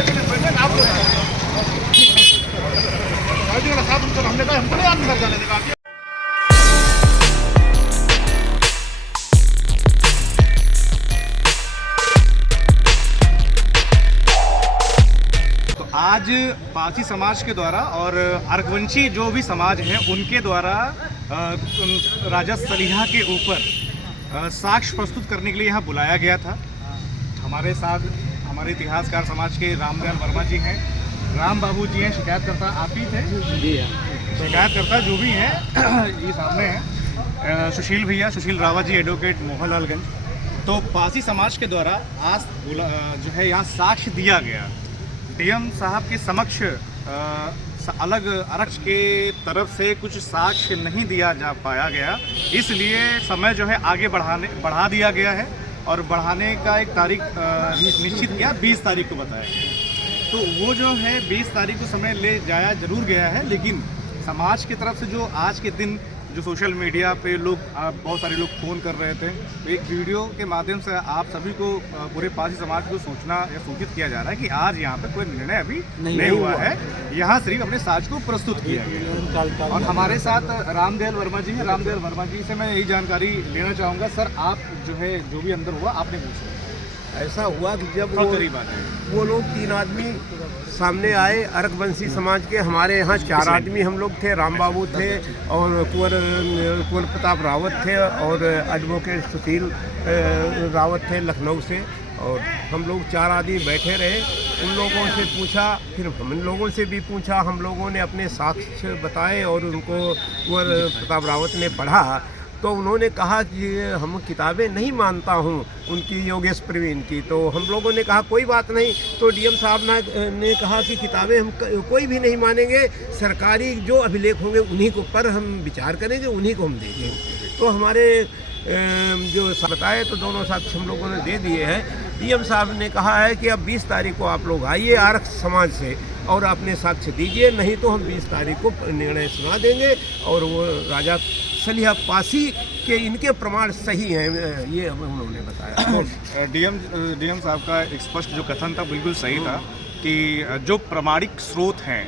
हमने कहा हमको नहीं अंदर जाने देगा। आज पारसी समाज के द्वारा और अर्कवंशी जो भी समाज हैं उनके द्वारा राजा सलिहा के ऊपर साक्ष्य प्रस्तुत करने के लिए यहाँ बुलाया गया था। हमारे साथ हमारे इतिहासकार समाज के रामदयाल वर्मा जी हैं, राम बाबू जी हैं, शिकायतकर्ता आप ही थे जी, शिकायतकर्ता जो भी हैं ये सामने हैं, सुशील भैया, सुशील रावत जी, एडवोकेट मोहनलालगंज। तो पारसी समाज के द्वारा आज जो है यहाँ साक्ष्य दिया गया। डीएम साहब के समक्ष अलग अरक्ष के तरफ से कुछ साक्ष्य नहीं दिया जा पाया गया, इसलिए समय जो है आगे बढ़ा दिया गया है और बढ़ाने का एक तारीख निश्चित किया, 20 तारीख को बताया गया। तो वो जो है 20 तारीख को समय ले जाया जरूर गया है, लेकिन समाज की तरफ से जो आज के दिन जो सोशल मीडिया पे लोग बहुत सारे लोग फ़ोन कर रहे थे, तो एक वीडियो के माध्यम से आप सभी को पूरे पारसी समाज को सोचना या सूचित किया जा रहा है कि आज यहाँ पे कोई निर्णय अभी नहीं हुआ है, यहाँ सिर्फ अपने साज को प्रस्तुत किया गया। और हमारे साथ रामदयाल वर्मा जी हैं। रामदयाल वर्मा जी से मैं यही जानकारी लेना चाहूँगा, सर आप जो है जो भी अंदर हुआ आपने पूछा। ऐसा हुआ कि जब वो लोग 3 आदमी सामने आए अर्कवंशी समाज के, हमारे यहाँ 4 आदमी हम लोग थे, राम बाबू थे और कुंवर प्रताप रावत थे और एडवोकेट सुशील रावत थे लखनऊ से, और हम लोग 4 आदमी बैठे रहे। उन लोगों से पूछा, फिर हम लोगों से भी पूछा, हम लोगों ने अपने साक्ष्य बताए और उनको कुंवर प्रताप रावत ने पढ़ा। तो उन्होंने कहा कि हम किताबें नहीं मानता हूँ उनकी, योगेश प्रवीण की। तो हम लोगों ने कहा कोई बात नहीं। तो डीएम साहब ने कहा कि किताबें हम कोई भी नहीं मानेंगे, सरकारी जो अभिलेख होंगे उन्हीं को पर हम विचार करेंगे, उन्हीं को हम देंगे। तो हमारे जो बताए तो दोनों साक्ष्य हम लोगों ने दे दिए हैं। डीएम साहब ने कहा है कि अब 20 तारीख को आप लोग आइए आरक्ष समाज से और अपने साक्ष्य दीजिए, नहीं तो हम 20 तारीख को निर्णय सुना देंगे। और वो राजा सलिहा पासी के इनके प्रमाण सही हैं, ये उन्होंने बताया। डीएम साहब का एक स्पष्ट जो कथन था बिल्कुल सही था कि जो प्रमाणिक स्रोत हैं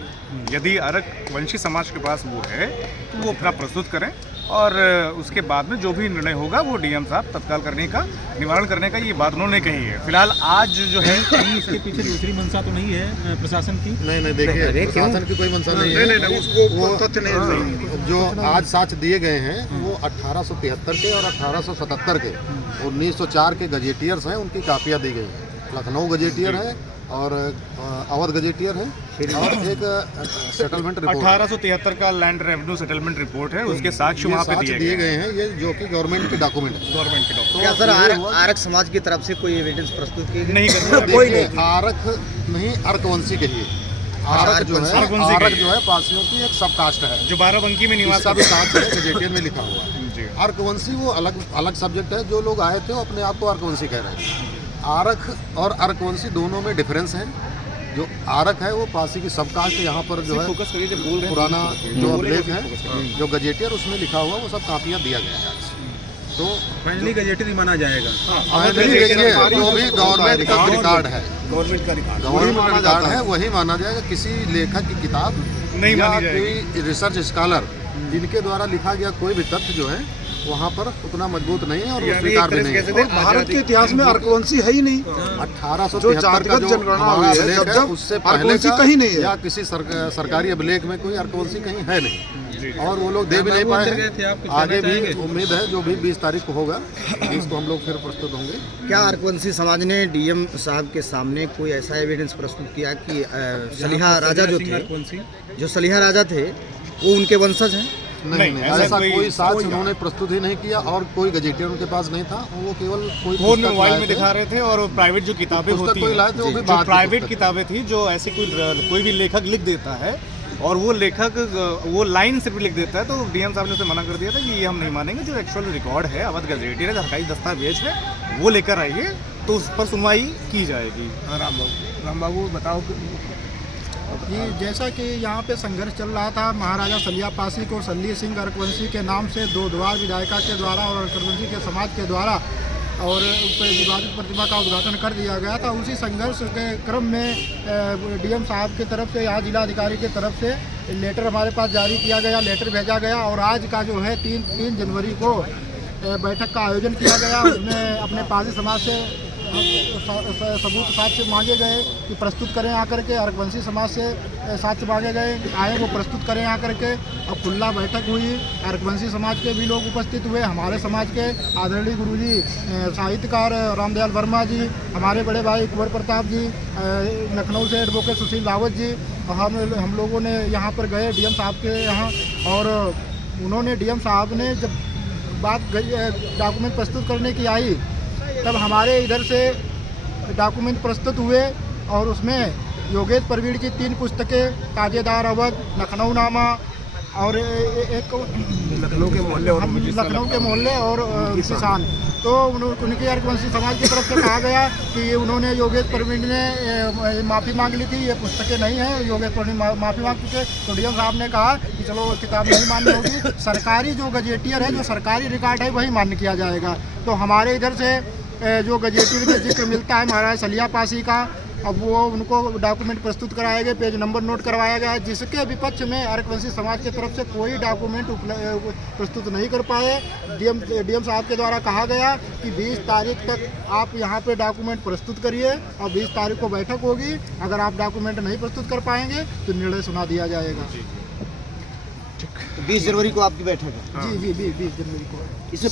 यदि अर्कवंशी समाज के पास वो है तो वो अपना प्रस्तुत करें और उसके बाद में जो भी निर्णय होगा वो डीएम साहब तत्काल करने का, निवारण करने का, ये बात उन्होंने कही है। फिलहाल आज जो है इसके पीछे दूसरी मंशा तो नहीं है प्रशासन की? नहीं देखिए, प्रशासन की कोई मंशा नहीं है। वो तथ्य नहीं, जो आज साक्ष्य दिए गए हैं वो 1873 के और 1877 के 1904 के गजेटियर्स हैं, उनकी कापियाँ दी गई हैं। लखनऊ गजेटियर है और अवध गजेटियर है और एक सेटलमेंट रिपोर्ट 1873 का लैंड रेवेन्यू सेटलमेंट रिपोर्ट है, उसके साक्ष्य वहाँ पे दिए गए हैं, ये जो कि गवर्नमेंट के डॉक्यूमेंट है। गवर्नमेंट के डॉक्यूमेंट। क्या सर आरक समाज की तरफ से कोई एविडेंस प्रस्तुत की नहीं कर कोई नहीं? आरक नहीं, अर्कवंशी कहिए। आरक जो है पारसियों की एक सब कास्ट है जो बाराबंकी में निवास का भी साक्ष्य है, गजेटियर में लिखा हुआ है। अर्कवंशी वो अलग सब्जेक्ट है। जो लोग आए थे वो अपने आप को अर्कवंशी कह रहे हैं। आरक और अर्कवंशी दोनों में डिफरेंस है। जो आरक है वो पारसी की सब कास्ट, यहाँ पर जो है पुराना जो अभिलेख है जो गजेटियर उसमें लिखा हुआ वो सब कापियाँ दिया गया है। तो फाइनली गजेटियर ही माना जाएगा। देखिए जो भी गवर्नमेंट का रिकॉर्ड है, गवर्नमेंट का रिकॉर्ड है वही माना जाएगा। किसी लेखक की किताब नहीं या मानी जाएगी। कोई रिसर्च स्कॉलर जिनके द्वारा लिखा गया कोई भी तथ्य जो है वहाँ पर उतना मजबूत नहीं है और स्वीकार भी नहीं है। भारत के इतिहास में अर्कवंशी है ही नहीं। 1873 का जो हमारा अभिलेख है उससे पहले का कहीं नहीं है, या किसी सरकारी अभिलेख में कोई अर्कवंशी कहीं है नहीं, और वो लोग दे भी नहीं पाए। आगे भी उम्मीद है जो भी 20 तारीख को होगा, इसको हम लोग फिर प्रस्तुत होंगे। क्या अर्कवंशी समाज ने डीएम साहब के सामने कोई ऐसा एविडेंस प्रस्तुत किया कि सलिहा राजा जो सलिहा राजा थे वो उनके वंशज हैं? नहीं, ऐसा कोई साक्ष्य उन्होंने प्रस्तुत ही नहीं किया और कोई गजेटियर उनके पास नहीं था। वो केवल कोई मोबाइल में दिखा रहे थे और प्राइवेट जो किताबें होती हैं, जो प्राइवेट किताबें थी, जो ऐसे कोई भी लेखक लिख देता है और वो लेखक वो लाइन सिर्फ लिख देता है, तो डीएम साहब ने उसे मना कर दिया था कि ये हम नहीं मानेंगे। जो एक्चुअल रिकॉर्ड है, अवध गजेटियर है, सरकारी दस्तावेज है, वो लेकर आइए तो उस पर सुनवाई की जाएगी। राम बाबू बताओ जी, जैसा कि यहाँ पे संघर्ष चल रहा था, महाराजा सलिहा पासी को सल्ली सिंह अर्कवंशी के नाम से 2 द्वार विधायिका के द्वारा और अर्कवंशी के समाज के द्वारा और विवादित प्रतिमा का उद्घाटन कर दिया गया था। उसी संघर्ष के क्रम में डीएम साहब की तरफ से, यहाँ जिलाधिकारी की तरफ से लेटर हमारे पास जारी किया गया, लेटर भेजा गया और आज का जो है 3 जनवरी को बैठक का आयोजन किया गया। उसमें अपने पारसी समाज से सबूत साक्ष्य मांगे गए कि प्रस्तुत करें आकर के, अर्कवंशी समाज से साक्ष्य मांगे गए आए वो प्रस्तुत करें आकर के। अब खुला बैठक हुई, अर्कवंशी समाज के भी लोग उपस्थित हुए, हमारे समाज के आदरणीय गुरुजी साहित्यकार रामदयाल वर्मा जी, हमारे बड़े भाई कुंवर प्रताप जी, लखनऊ से एडवोकेट सुशील रावत जी, हम लोगों ने यहाँ पर गए डीएम साहब के यहाँ और उन्होंने डीएम साहब ने जब बात डॉक्यूमेंट प्रस्तुत करने की आई तब हमारे इधर से डॉक्यूमेंट प्रस्तुत हुए और उसमें योगेश प्रवीण की 3 पुस्तकें, ताजेदार अवध, लखनऊ नामा और एक लखनऊ के मोहल्ले और किसान। तो उनके अर्कवंशी समाज की तरफ से कहा गया कि उन्होंने योगेश प्रवीण ने माफ़ी मांग ली थी, ये पुस्तकें नहीं हैं, योगेश प्रवीण माफ़ी मांग चुके। तो डीएम साहब ने कहा कि चलो किताब नहीं मान्य होगी, सरकारी जो गजेटियर है, जो सरकारी रिकॉर्ड है वही मान्य किया जाएगा। तो हमारे इधर से जो गजेटियर का जिक्र मिलता है महाराज सलिया पासी का, अब वो उनको डॉक्यूमेंट प्रस्तुत कराए गए, पेज नंबर नोट करवाया गया, जिसके विपक्ष में अर्कवंशी समाज की तरफ से कोई डॉक्यूमेंट प्रस्तुत नहीं कर पाए। डीएम साहब के द्वारा कहा गया कि 20 तारीख तक आप यहाँ पे डॉक्यूमेंट प्रस्तुत करिए और 20 तारीख को बैठक होगी। अगर आप डॉक्यूमेंट नहीं प्रस्तुत कर पाएंगे तो निर्णय सुना दिया जाएगा। 20 जनवरी को आपकी बैठक है? जी 20 जनवरी को। इससे